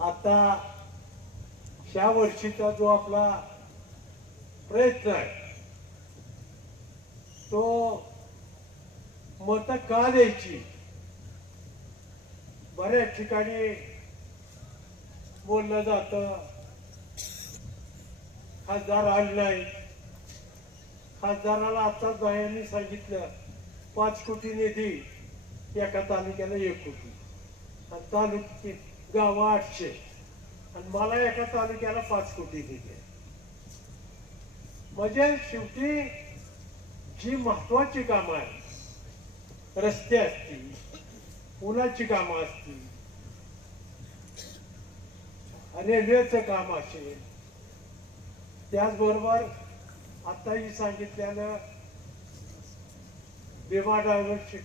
आता ह्या वर्षीचा जो आपला प्रयत्न आहे तो मत का द्यायची? बऱ्याच ठिकाणी बोललं जात खासदार आले नाही खासदाराला आता बायांनी सांगितलं पाच कोटी निधी एका तालुक्याला एक कोटी. आणि तालुक्यात गावं आठशे आणि मला एका तालुक्याला पाच कोटी दिले. म्हणजे शेवटी जी महत्वाची कामं आहेत रस्ते असतील पुलाची कामं असतील रेल्वेचं काम असेल त्याचबरोबर आताही सांगितल्यानं भीमा डायव्हर्शन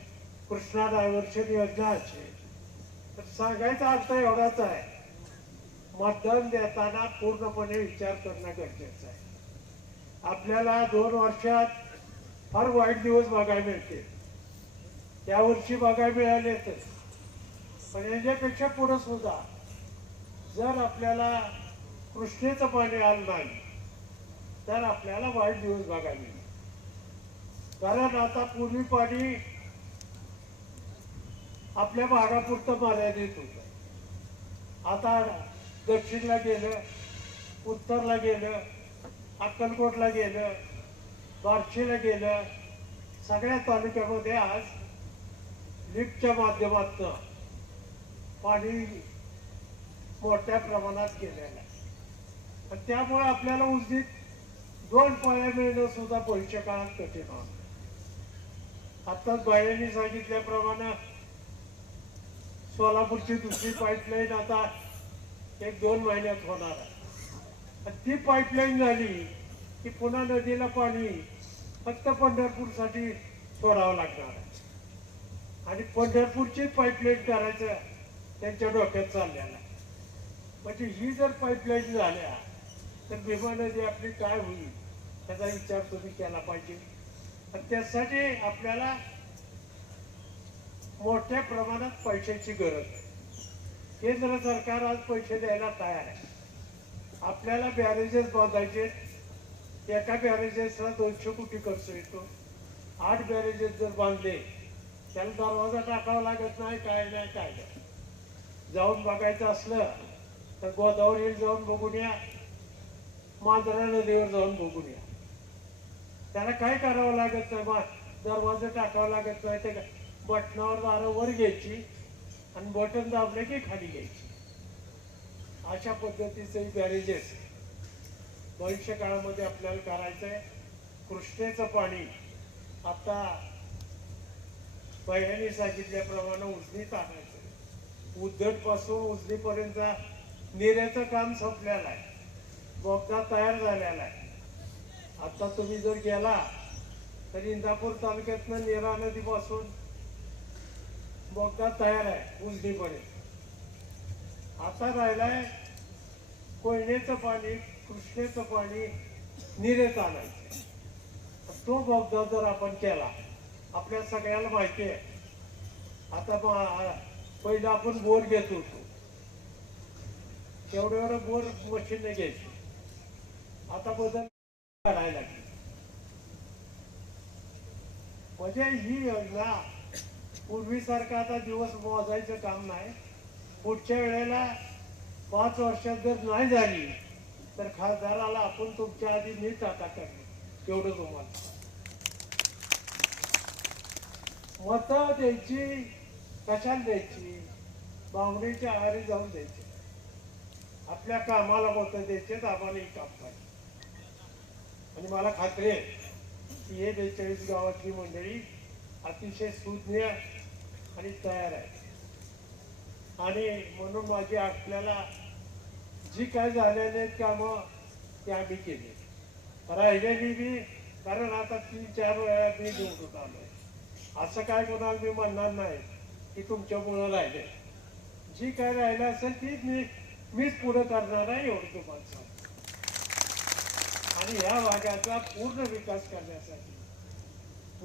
कृष्णा डायव्हर्शन योजना असेल सांगायचा अर्थ एवढाच आहे. मतदान देताना पूर्णपणे विचार करणं गरजेचं आहे. आपल्याला दोन वर्षात फार वाईट दिवस बघायला मिळते त्या वर्षी बघायला तर. पण याच्यापेक्षा पुढं सुद्धा जर आपल्याला कृष्णेचं पाणी आलं नाही तर आपल्याला वाईट दिवस बघायला मिळेल. कारण आता पूर्वी पाणी आपल्या भागापुरतं मर्यादित होतं. आता दक्षिणला गेलं उत्तरला गेलं अक्कलकोटला गेलं बार्शीला गेलं सगळ्या तालुक्यामध्ये आज लिफ्टच्या माध्यमात पाणी मोठ्या प्रमाणात केलेलं आहे. त्यामुळे आपल्याला उजनीत दोन पाया मिळणं सुद्धा भविष्य काळात कठीण होतं. आता बायांनी सांगितल्याप्रमाणे सोलापूरची दुसरी पाईपलाईन आता एक दोन महिन्यात होणार आहे. आणि ती पाईपलाईन झाली की पुन्हा नदीला पाणी फक्त पंढरपूरसाठी सोडावं लागणार आहे. आणि पंढरपूरची पाईपलाईन करायचं त्यांच्या डोक्यात चाललेलं आहे. म्हणजे ही जर पाईपलाईन झाल्या तर भीमा नदी आपली काय होईल? त्याचा विचार तुम्ही केला पाहिजे. आणि त्यासाठी आपल्याला मोठ्या प्रमाणात पैशाची गरज आहे. केंद्र सरकार आज पैसे द्यायला तयार आहे. आपल्याला बॅरेजेस बांधायचे एका बॅरेजेसला दोनशे कोटी खर्च येतो. आठ बॅरेजेस जर बांधले त्याला दरवाजा टाकावा लागत नाही काय नाही काय नाही. जाऊन बघायचं असलं तर गोदावरीवर जाऊन बघून या. मांजरा नदीवर जाऊन बघून या. त्याला काय करावं लागत नाही? दरवाजा टाकावा लागत नाही ते बटनावर दारं वर घ्यायची आणि बटन दाबले की खाली घ्यायची. अशा पद्धतीचे बॅरेजेस भविष्य काळामध्ये आपल्याला करायचं आहे. कृष्णेचं पाणी आता पहिल्याने सांगितल्याप्रमाणे उजनीत आणायचं उद्धटपासून उजनीपर्यंत निऱ्याचं काम संपलेलं आहे. बोगदा तयार झालेला आहे. आता तुम्ही जर गेला तर इंदापूर तालुक्यातनं नेरा नदीपासून बोगदा तयार आहे उजनीपर्यंत आता राहिलाय कोयनेचं पाणी कृष्णेचं पाणी निरेत आणायचं. तो बोगदा जर आपण केला आपल्या सगळ्याला माहिती आहे. आता पहिलं आपण बोर घेत होतो. एवढं एवढं बोर मशीनने घ्यायची. आता बदल काढायला लागली. म्हणजे ही योजना पूर्वीसारखा आता दिवस मोजायचं काम नाही. पुढच्या वेळेला पाच वर्षात जर नाही झाली तर खासदाराला आपण तुमच्या आधी नीट आता करणे. तेवढं तुम्हाला. मत द्यायची कशाला द्यायची? बांगडीच्या आहारी जाऊन द्यायची. आपल्या कामाला मत द्यायचे आम्हालाही काम पाहिजे. आणि मला खात्री आहे की हे बेचाळीस गावातली मंडळी अतिशय सुज्ञ आणि तयार आहे. आणि म्हणून माझी आपल्याला जी काय झालेली आहेत कामं ती आम्ही केली. राहिलेली मी कारण आता तीन चार वेळा मी निवडून आलोय. असं काय कोणाला मी म्हणणार नाही की तुमच्यामुळं राहिले. जी काय राहिलं असेल तीच मी मीच पुढं करणार आहे एवढं तुम्हाला आणि ह्या भागाचा पूर्ण विकास करण्यासाठी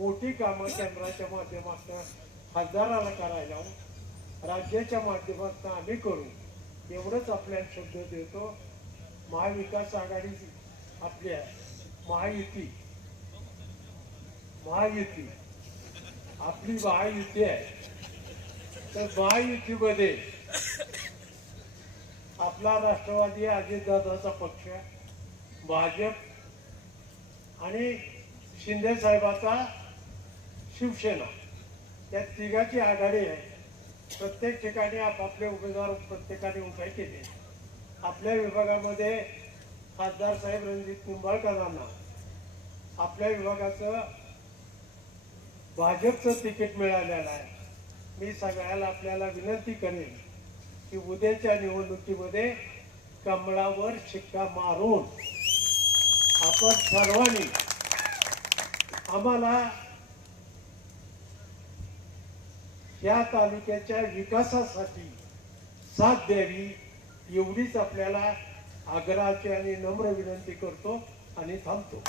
मोठी कामं केंद्राच्या माध्यमातून खासदाराला करायला राज्याच्या माध्यमातून आम्ही करू. एवढंच आपल्याला शब्द देतो. महाविकास आघाडी आपल्या महायुती. महायुती. आपली महायुती आहे. तर महायुतीमध्ये आपला राष्ट्रवादी अजितदादाचा पक्ष भाजप आणि शिंदे साहेबाचा शिवसेना या तिघाची आघाडी आहे. प्रत्येक ठिकाणी आपापले उमेदवार प्रत्येकाने उभे केले. आपल्या विभागामध्ये खासदार साहेब रणजित निंबाळकरांना आपल्या विभागाचं भाजपचं तिकीट मिळालेलं आहे. मी सगळ्याला आपल्याला विनंती करेन की उद्याच्या निवडणुकीमध्ये कमळावर शिक्का मारून आपण सर्वांनी आम्हाला या तालुक्याच्या विकासासाठी साथ द्यावी एवढीच आपल्याला आग्रहाची आणि नम्र विनंती करतो आणि थांबतो.